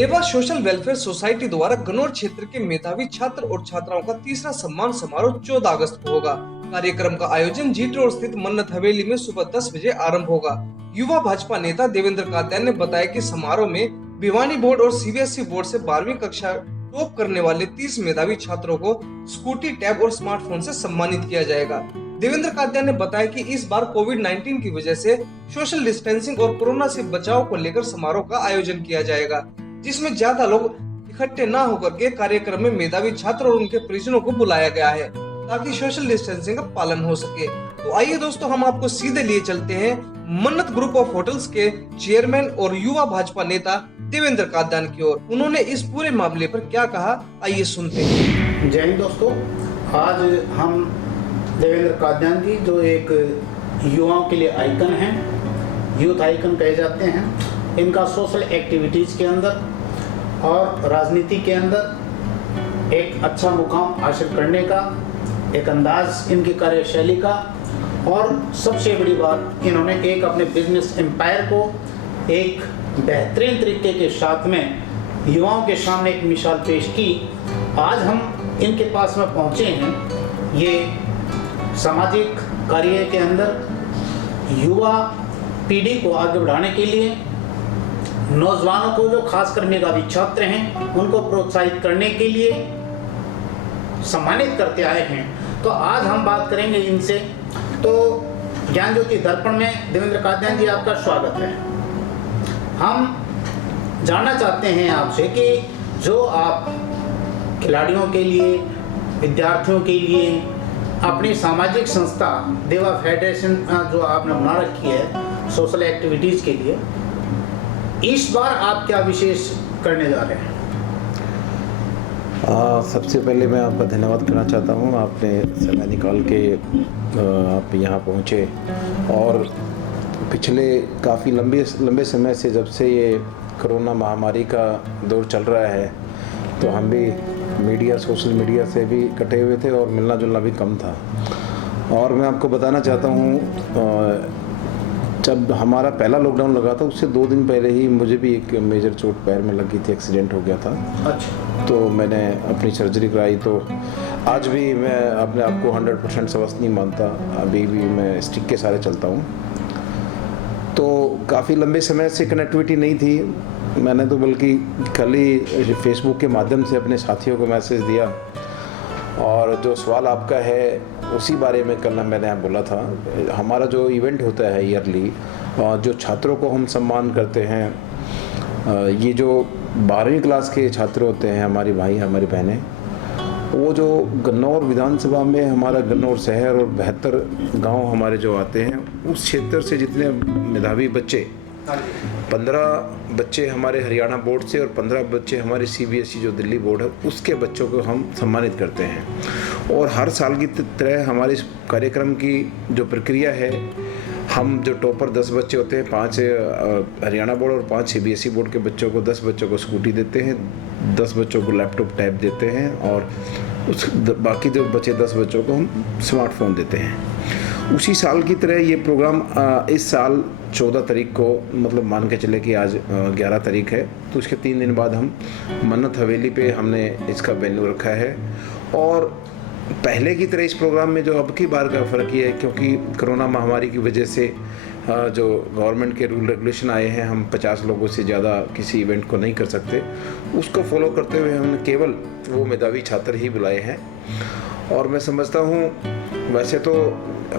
देवा social welfare society द्वारा गन्नौर क्षेत्र के मेधावी छात्र और छात्राओं का तीसरा सम्मान समारोह 14 अगस्त को होगा। कार्यक्रम का आयोजन जीटी रोड स्थित मन्नत हवेली में सुबह 10 बजे आरंभ होगा। युवा भाजपा नेता देवेंद्र कात्यायन ने बताया कि समारोह में भिवानी बोर्ड और सीबीएसई बोर्ड से 12वीं कक्षा टॉप करने वाले 30 मेधावी छात्रों को स्कूटी, टैब और स्मार्टफोन से सम्मानित किया जाएगा। देवेंद्र कात्यायन ने बताया कि इस बार कोविड-19 की वजह से सोशल डिस्टेंसिंग और कोरोना से बचाव को लेकर समारोह का आयोजन किया जाएगा, जिसमें ज्यादा लोग इकट्ठे न होकर के कार्यक्रम में मेधावी छात्र और उनके परिजनों को बुलाया गया है ताकि सोशल डिस्टेंसिंग का पालन हो सके। तो आइए दोस्तों, हम आपको सीधे लिए चलते हैं मन्नत ग्रुप ऑफ होटल्स के चेयरमैन और युवा भाजपा नेता देवेंद्र कात्यायन की ओर। उन्होंने इस पूरे मामले पर क्या कहा, आइए सुनते हैं। जय हिंद दोस्तों, आज हम देवेंद्र कात्यायन जी जो एक युवाओं के लिए आइकन हैं, यूथ आइकन कहे जाते हैं, इनका सोशल एक्टिविटीज़ के अंदर और राजनीति के अंदर एक अच्छा मुकाम हासिल करने का एक अंदाज इनकी कार्यशैली का, और सबसे बड़ी बात इन्होंने एक अपने बिजनेस एम्पायर को एक बेहतरीन तरीके के साथ में युवाओं के सामने एक मिसाल पेश की। आज हम इनके पास में पहुँचे हैं। ये सामाजिक कार्य के अंदर युवा पीढ़ी को आगे बढ़ाने के लिए, नौजवानों को जो खासकर मेधावी छात्र हैं उनको प्रोत्साहित करने के लिए सम्मानित करते आए हैं। तो आज हम बात करेंगे इनसे। तो ज्ञान ज्योति दर्पण में देवेंद्र कात्यायन जी, आपका स्वागत है। हम जानना चाहते हैं आपसे कि जो आप खिलाड़ियों के लिए, विद्यार्थियों के लिए अपनी सामाजिक संस्था देवा फेडरेशन जो आपने बना रखी है सोशल एक्टिविटीज़ के लिए, इस बार आप क्या विशेष करने जा रहे हैं? सबसे पहले मैं आपका धन्यवाद करना चाहता हूँ। आपने समय निकाल के आप यहाँ पहुँचे, और पिछले काफ़ी लंबे समय से, जब से ये कोरोना महामारी का दौर चल रहा है, तो हम भी सोशल मीडिया से भी कटे हुए थे और मिलना जुलना भी कम था। और मैं आपको बताना चाहता हूँ, जब हमारा पहला लॉकडाउन लगा था उससे 2 दिन पहले ही मुझे भी एक मेजर चोट पैर में लगी थी, एक्सीडेंट हो गया था। अच्छा। तो मैंने अपनी सर्जरी कराई। तो आज भी मैं अपने आप को 100% स्वस्थ नहीं मानता, अभी भी मैं स्टिक के सारे चलता हूँ। तो काफ़ी लंबे समय से कनेक्टिविटी नहीं थी। मैंने तो बल्कि कल ही फेसबुक के माध्यम से अपने साथियों को मैसेज दिया, और जो सवाल आपका है उसी बारे में कल मैंने बोला था। हमारा जो इवेंट होता है ईयरली, जो छात्रों को हम सम्मान करते हैं, ये जो 12वीं क्लास के छात्र होते हैं, हमारी भाई हमारी बहनें, वो जो गन्नौर विधानसभा में, हमारा गन्नौर शहर और 72 गांव हमारे जो आते हैं, उस क्षेत्र से जितने मेधावी बच्चे, 15 बच्चे हमारे हरियाणा बोर्ड से और 15 बच्चे हमारे सीबीएसई जो दिल्ली बोर्ड है उसके बच्चों को हम सम्मानित करते हैं। और हर साल की तरह हमारे इस कार्यक्रम की जो प्रक्रिया है, हम जो टॉपर 10 बच्चे होते हैं, 5 हरियाणा बोर्ड और 5 सीबीएसई बोर्ड के बच्चों को, 10 बच्चों को स्कूटी देते हैं, 10 बच्चों को लैपटॉप टैब देते हैं, और बाकी जो बचे 10 बच्चों को हम स्मार्टफोन देते हैं। उसी साल की तरह ये प्रोग्राम इस साल 14 तारीख को, मतलब मान के चले कि आज 11 तारीख है, तो उसके 3 दिन बाद हम मन्नत हवेली पे हमने इसका वेन्यू रखा है। और पहले की तरह इस प्रोग्राम में जो अब की बार का फ़र्क ये है, क्योंकि कोरोना महामारी की वजह से जो गवर्नमेंट के रूल रेगुलेशन आए हैं, हम 50 लोगों से ज़्यादा किसी इवेंट को नहीं कर सकते, उसको फॉलो करते हुए हमने केवल वो मेधावी छात्र ही बुलाए हैं। और मैं समझता हूँ, वैसे तो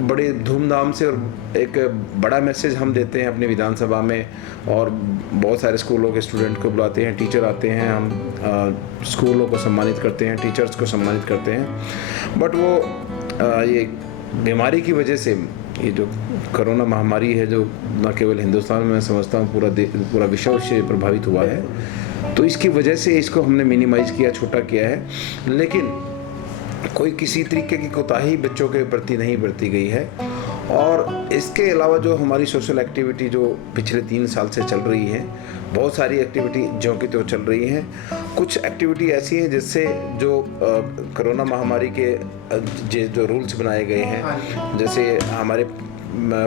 बड़े धूमधाम से और एक बड़ा मैसेज हम देते हैं अपनी विधानसभा में, और बहुत सारे स्कूलों के स्टूडेंट को बुलाते हैं, टीचर आते हैं, हम स्कूलों को सम्मानित करते हैं, टीचर्स को सम्मानित करते हैं। बट वो ये बीमारी की वजह से, ये जो कोरोना महामारी है, जो न केवल हिंदुस्तान में, मैं समझता हूँ पूरा विश्व से प्रभावित हुआ है, तो इसकी वजह से इसको हमने मिनिमाइज़ किया, छोटा किया है। लेकिन कोई किसी तरीके की कोताही बच्चों के प्रति नहीं बरती गई है। और इसके अलावा जो हमारी सोशल एक्टिविटी जो पिछले 3 साल से चल रही है, बहुत सारी एक्टिविटी जो कि तो चल रही हैं। कुछ एक्टिविटी ऐसी हैं जिससे जो कोरोना महामारी के जो रूल्स बनाए गए हैं, जैसे हमारे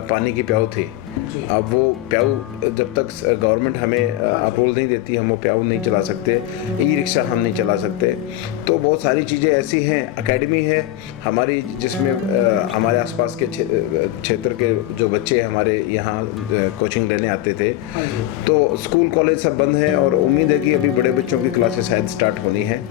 पानी की प्याऊ थे, जी। अब वो प्याऊ जब तक गवर्नमेंट हमें अप्रूवल नहीं देती, हम वो प्याऊ नहीं चला सकते, ई रिक्शा हम नहीं चला सकते। तो बहुत सारी चीज़ें ऐसी हैं। एकेडमी है हमारी जिसमें हमारे आसपास के क्षेत्र के जो बच्चे हमारे यहाँ कोचिंग लेने आते थे, हाँ जी। तो स्कूल कॉलेज सब बंद हैं और उम्मीद है कि अभी बड़े बच्चों की क्लासेस शायद स्टार्ट होनी है।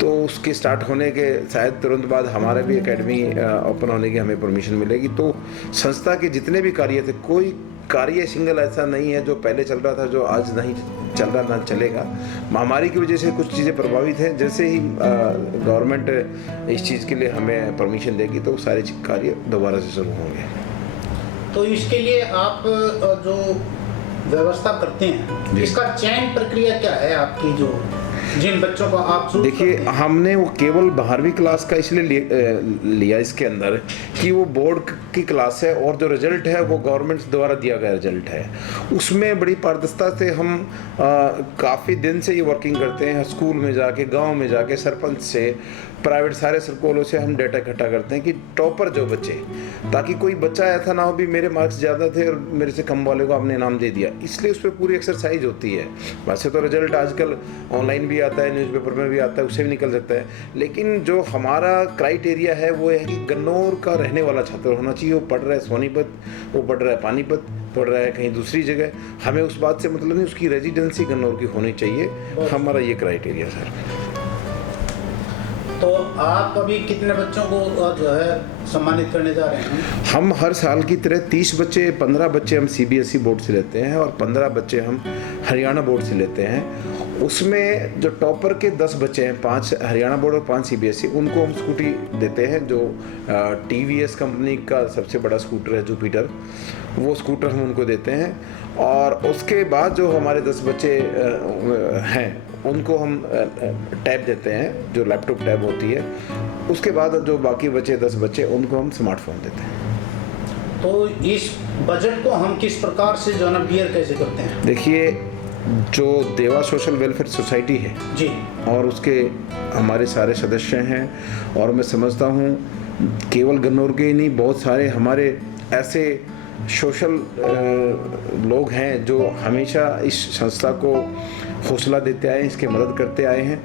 तो उसके स्टार्ट होने के शायद तुरंत बाद हमारा भी एकेडमी ओपन होने की हमें परमिशन मिलेगी। तो संस्था के जितने भी कार्य थे, कोई कार्य सिंगल ऐसा नहीं है जो पहले चल रहा था जो आज नहीं चल रहा ना चलेगा। महामारी की वजह से कुछ चीज़ें प्रभावित हैं, जैसे ही गवर्नमेंट इस चीज़ के लिए हमें परमिशन देगी तो सारे कार्य दोबारा से शुरू होंगे। तो इसके लिए आप जो व्यवस्था करते हैं, इसका चयन प्रक्रिया क्या है आपकी, जो जिन बच्चों को आप देखिए, हमने वो केवल 12वीं क्लास का इसलिए लिया इसके अंदर कि वो बोर्ड की क्लास है और जो रिजल्ट है वो गवर्नमेंट द्वारा दिया गया रिजल्ट है। उसमें बड़ी पारदर्शिता से हम काफ़ी दिन से ये वर्किंग करते हैं। स्कूल में जाके, गांव में जाके, सरपंच से, प्राइवेट सारे सर्कलों से हम डेटा इकट्ठा करते हैं कि टॉपर जो बच्चे, ताकि कोई बच्चा ऐसा ना हो भी मेरे मार्क्स ज़्यादा थे और मेरे से कम वाले को आपने इनाम दे दिया। इसलिए उस पर पूरी एक्सरसाइज होती है। वैसे तो रिजल्ट आजकल ऑनलाइन भी आता है, न्यूज़पेपर में भी आता है, उससे भी निकल सकता है, लेकिन जो हमारा क्राइटेरिया है वो है कि गन्नौर का रहने वाला छात्र होना चाहिए। वो पढ़ रहा है सोनीपत, वो पढ़ रहा है पानीपत, पढ़ रहा है कहीं दूसरी जगह, हमें उस बात से मतलब नहीं, उसकी रेजिडेंसी गन्नौर की होनी चाहिए। हमारा ये क्राइटेरिया सर। तो आप अभी कितने बच्चों को जो है सम्मानित करने जा रहे हैं? हम हर साल की तरह 30 बच्चे, 15 बच्चे हम CBSE बोर्ड से लेते हैं और 15 बच्चे हम हरियाणा बोर्ड से लेते हैं। उसमें जो टॉपर के 10 बच्चे हैं, 5 हरियाणा बोर्ड और 5 CBSE, उनको हम स्कूटी देते हैं। जो TVS कंपनी का सबसे बड़ा स्कूटर है जुपिटर, वो स्कूटर हम उनको देते हैं। और उसके बाद जो हमारे 10 बच्चे हैं उनको हम टैब देते हैं, जो लैपटॉप टैब होती है। उसके बाद जो बाकी बचे 10 बच्चे, उनको हम स्मार्टफोन देते हैं। तो इस बजट को हम किस प्रकार से जो है ना बियर कैसे करते हैं? देखिए, जो देवा सोशल वेलफेयर सोसाइटी है जी, और उसके हमारे सारे सदस्य हैं, और मैं समझता हूँ केवल गन्नौर के ही नहीं, बहुत सारे हमारे ऐसे सोशल लोग हैं जो हमेशा इस संस्था को हौसला देते आए हैं, इसके मदद करते आए हैं।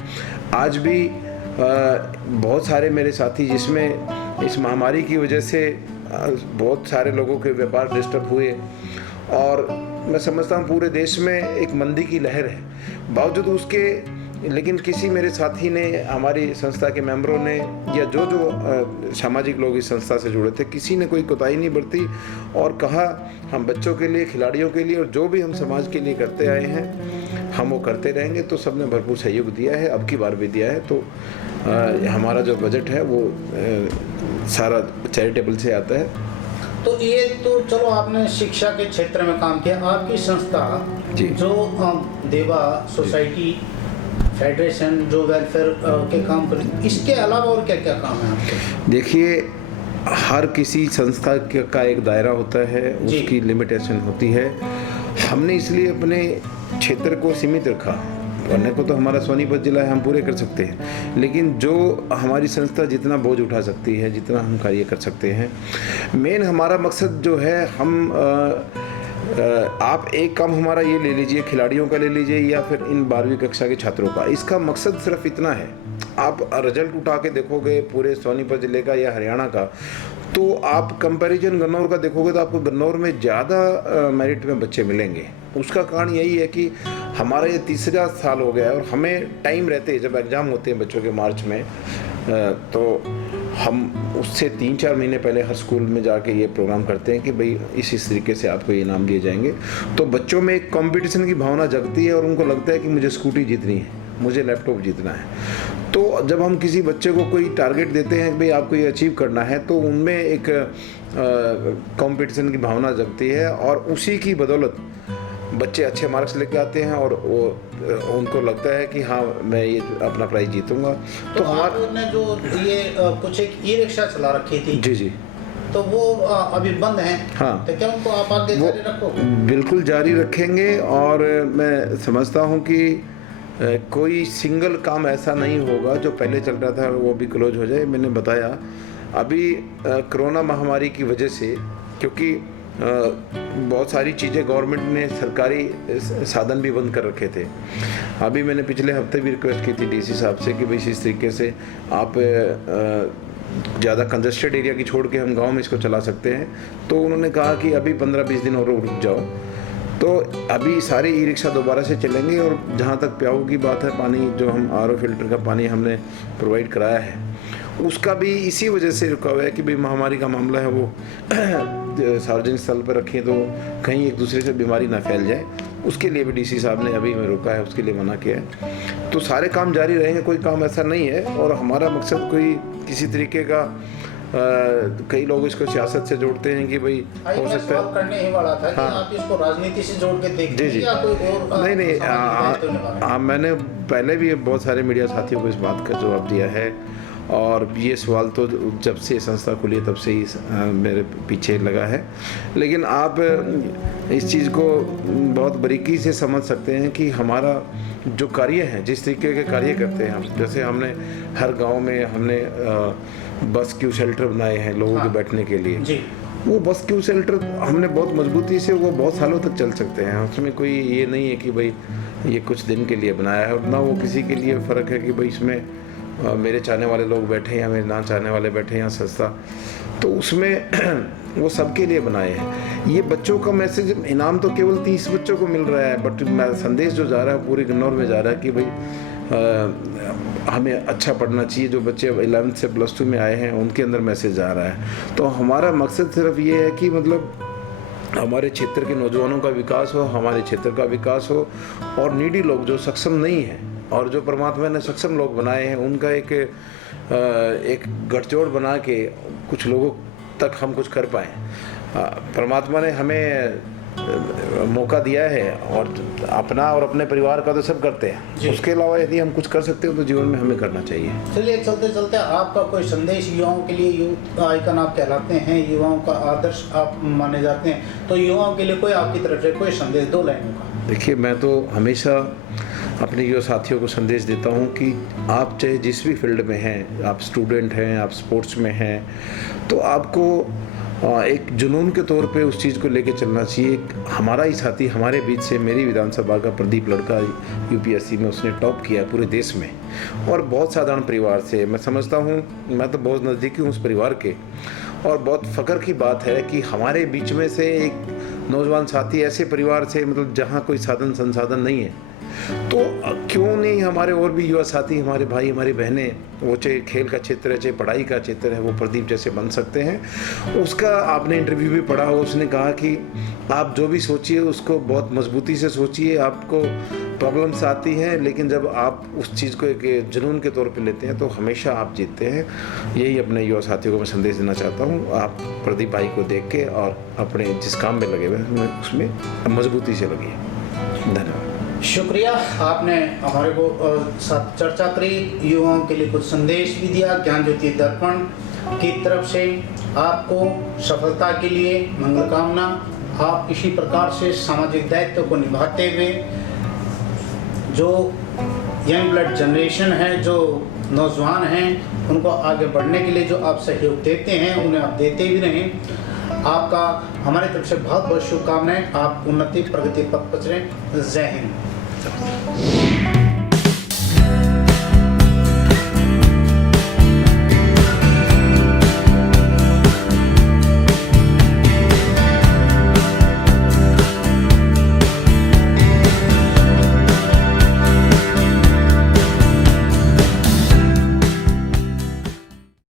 आज भी बहुत सारे मेरे साथी, जिसमें इस महामारी की वजह से बहुत सारे लोगों के व्यापार डिस्टर्ब हुए, और मैं समझता हूँ पूरे देश में एक मंदी की लहर है, बावजूद उसके लेकिन किसी मेरे साथी ने, हमारी संस्था के मेंबरों ने, या जो सामाजिक लोग इस संस्था से जुड़े थे, किसी ने कोई कोताही नहीं बरती और कहा हम बच्चों के लिए, खिलाड़ियों के लिए और जो भी हम समाज के लिए करते आए हैं हम वो करते रहेंगे। तो सबने भरपूर सहयोग दिया है, अब की बार भी दिया है। तो हमारा जो बजट है वो सारा चैरिटेबल से आता है। तो ये तो चलो आपने शिक्षा के क्षेत्र में काम किया, आपकी संस्था जी, जो देवा सोसाइटी फेडरेशन जो वेलफेयर के काम कर, इसके अलावा और क्या क्या काम है आपके? देखिए, हर किसी संस्था का एक दायरा होता है, उसकी लिमिटेशन होती है। हमने इसलिए अपने क्षेत्र को सीमित रखा, वरना को तो हमारा सोनीपत जिला है, हम पूरे कर सकते हैं, लेकिन जो हमारी संस्था जितना बोझ उठा सकती है, जितना हम कार्य कर सकते हैं, मेन हमारा मकसद जो है, हम आप एक काम हमारा ये ले लीजिए, खिलाड़ियों का ले लीजिए या फिर इन 12वीं कक्षा के छात्रों का, इसका मकसद सिर्फ इतना है। आप रिजल्ट उठा के देखोगे पूरे सोनीपत जिले का या हरियाणा का, तो आप कंपैरिजन गन्नौर का देखोगे तो आपको गन्नौर में ज़्यादा मेरिट में बच्चे मिलेंगे। उसका कारण यही है कि हमारा ये तीसरा साल हो गया है और हमें टाइम रहते हैं, जब एग्ज़ाम होते हैं बच्चों के मार्च में, तो हम उससे 3-4 महीने पहले हर स्कूल में जाके ये प्रोग्राम करते हैं कि भाई इस तरीके से आपको ये इनाम दिए जाएंगे। तो बच्चों में एक कंपटीशन की भावना जगती है और उनको लगता है कि मुझे स्कूटी जीतनी है, मुझे लैपटॉप जीतना है। तो जब हम किसी बच्चे को कोई टारगेट देते हैं कि भाई आपको ये अचीव करना है, तो उनमें एक कंपटीशन की भावना जगती है और उसी की बदौलत बच्चे अच्छे मार्क्स लेके आते हैं और वो उनको लगता है कि हाँ मैं ये अपना प्राइज जीतूंगा। तो आपने जो ये कुछ एक ई रिक्शा चला रखी थी, जी जी, तो वो अभी बंद है। हाँ, तो क्या उनको आप आगे जारी रखोगे? बिल्कुल जारी रखेंगे। और मैं समझता हूँ कि कोई सिंगल काम ऐसा नहीं होगा जो पहले चल रहा था वो भी क्लोज हो जाए। मैंने बताया अभी कोरोना महामारी की वजह से, क्योंकि बहुत सारी चीज़ें गवर्नमेंट ने सरकारी साधन भी बंद कर रखे थे। अभी मैंने पिछले हफ्ते भी रिक्वेस्ट की थी डीसी साहब से कि भाई इस तरीके से आप ज़्यादा कंजस्टेड एरिया की छोड़ के हम गांव में इसको चला सकते हैं। तो उन्होंने कहा कि अभी 15-20 दिन और रुक जाओ। तो अभी सारे ई रिक्शा दोबारा से चलेंगे और जहाँ तक प्याऊ की बात है, पानी जो हम आरओ फिल्टर का पानी हमने प्रोवाइड कराया है उसका भी इसी वजह से रुका हुआ है कि भाई महामारी का मामला है वो सार्वजनिक स्थल पर रखें तो कहीं एक दूसरे से बीमारी ना फैल जाए। उसके लिए भी डीसी साहब ने अभी में रोका है, उसके लिए मना किया है। तो सारे काम जारी रहेंगे, कोई काम ऐसा नहीं है। और हमारा मकसद कोई किसी तरीके का कई लोग इसको सियासत से जोड़ते हैं कि भाई हो सकता है करने ही वाला था कि हाँ। आप इसको राजनीति से जोड़ के देखते हैं या कोई और नहीं, मैंने पहले भी बहुत सारे मीडिया साथियों को इस बात का जवाब दिया है और ये सवाल तो जब से संस्था खुली है तब से ही मेरे पीछे लगा है। लेकिन आप इस चीज़ को बहुत बारीकी से समझ सकते हैं कि हमारा जो कार्य है, जिस तरीके के कार्य करते हैं हम, जैसे हमने हर गांव में हमने बस क्यू शेल्टर बनाए हैं लोगों के बैठने के लिए जी। वो बस क्यू शेल्टर हमने बहुत मजबूती से, वो बहुत सालों तक चल सकते हैं। उसमें कोई ये नहीं है कि भाई ये कुछ दिन के लिए बनाया है, और ना वो किसी के लिए फ़र्क है कि भाई इसमें मेरे चाहने वाले लोग बैठे या मेरे ना चाहने वाले बैठे या संस्था। तो उसमें वो सबके लिए बनाए हैं। ये बच्चों का मैसेज, इनाम तो केवल 30 बच्चों को मिल रहा है, बट संदेश जो जा रहा है पूरे गन्नौर में जा रहा है कि भाई हमें अच्छा पढ़ना चाहिए। जो बच्चे अब 11th से +2 में आए हैं उनके अंदर मैसेज आ रहा है। तो हमारा मकसद सिर्फ ये है कि मतलब हमारे क्षेत्र के नौजवानों का विकास हो, हमारे क्षेत्र का विकास हो, और नीडी लोग जो सक्षम नहीं हैं और जो परमात्मा ने सक्षम लोग बनाए हैं उनका एक गठजोड़ बना के कुछ लोगों तक हम कुछ कर पाएँ। परमात्मा ने हमें मौका दिया है और अपना और अपने परिवार का तो सब करते हैं, उसके अलावा यदि हम कुछ कर सकते हो तो जीवन में हमें करना चाहिए। चलिए, चलते चलते आपका कोई संदेश युवाओं के लिए, यूथ आइकन आप कहलाते हैं, युवाओं का आदर्श आप माने जाते हैं, तो युवाओं के लिए कोई आपकी तरफ से कोई संदेश 2 लाइनों का? देखिए, मैं तो हमेशा अपने युवा साथियों को संदेश देता हूँ कि आप चाहे जिस भी फील्ड में हैं, आप स्टूडेंट हैं, आप स्पोर्ट्स में हैं, तो आपको एक जुनून के तौर पे उस चीज़ को लेके चलना चाहिए। हमारा ही साथी हमारे बीच से, मेरी विधानसभा का प्रदीप लड़का यूपीएससी में उसने टॉप किया पूरे देश में, और बहुत साधारण परिवार से। मैं समझता हूँ, मैं तो बहुत नज़दीकी हूँ उस परिवार के, और बहुत फ़ख्र की बात है कि हमारे बीच में से एक नौजवान साथी ऐसे परिवार से, मतलब जहाँ कोई साधन संसाधन नहीं है, तो क्यों नहीं हमारे और भी युवा साथी, हमारे भाई हमारी बहनें, वो चाहे खेल का क्षेत्र है चाहे पढ़ाई का क्षेत्र है, वो प्रदीप जैसे बन सकते हैं। उसका आपने इंटरव्यू भी पढ़ा हो, उसने कहा कि आप जो भी सोचिए उसको बहुत मजबूती से सोचिए। आपको प्रॉब्लम्स आती हैं, लेकिन जब आप उस चीज़ को एक जुनून के तौर पे लेते हैं तो हमेशा आप जीतते हैं। यही अपने युवा साथियों को मैं संदेश देना चाहता हूँ। आप प्रदीप भाई को देख के और अपने जिस काम में लगे हुए उसमें मजबूती से लगिए। धन्यवाद। शुक्रिया, आपने हमारे को साथ चर्चा करी, युवाओं के लिए कुछ संदेश भी दिया। ज्ञान ज्योति दर्पण की तरफ से आपको सफलता के लिए मंगल कामना। आप इसी प्रकार से सामाजिक दायित्व को निभाते हुए जो यंग ब्लड जनरेशन है, जो नौजवान हैं, उनको आगे बढ़ने के लिए जो आप सहयोग देते हैं उन्हें आप देते भी रहें। आपका हमारी तरफ से बहुत बहुत शुभकामनाएं। आप उन्नति प्रगति पथ पर चलें। जय हिंद।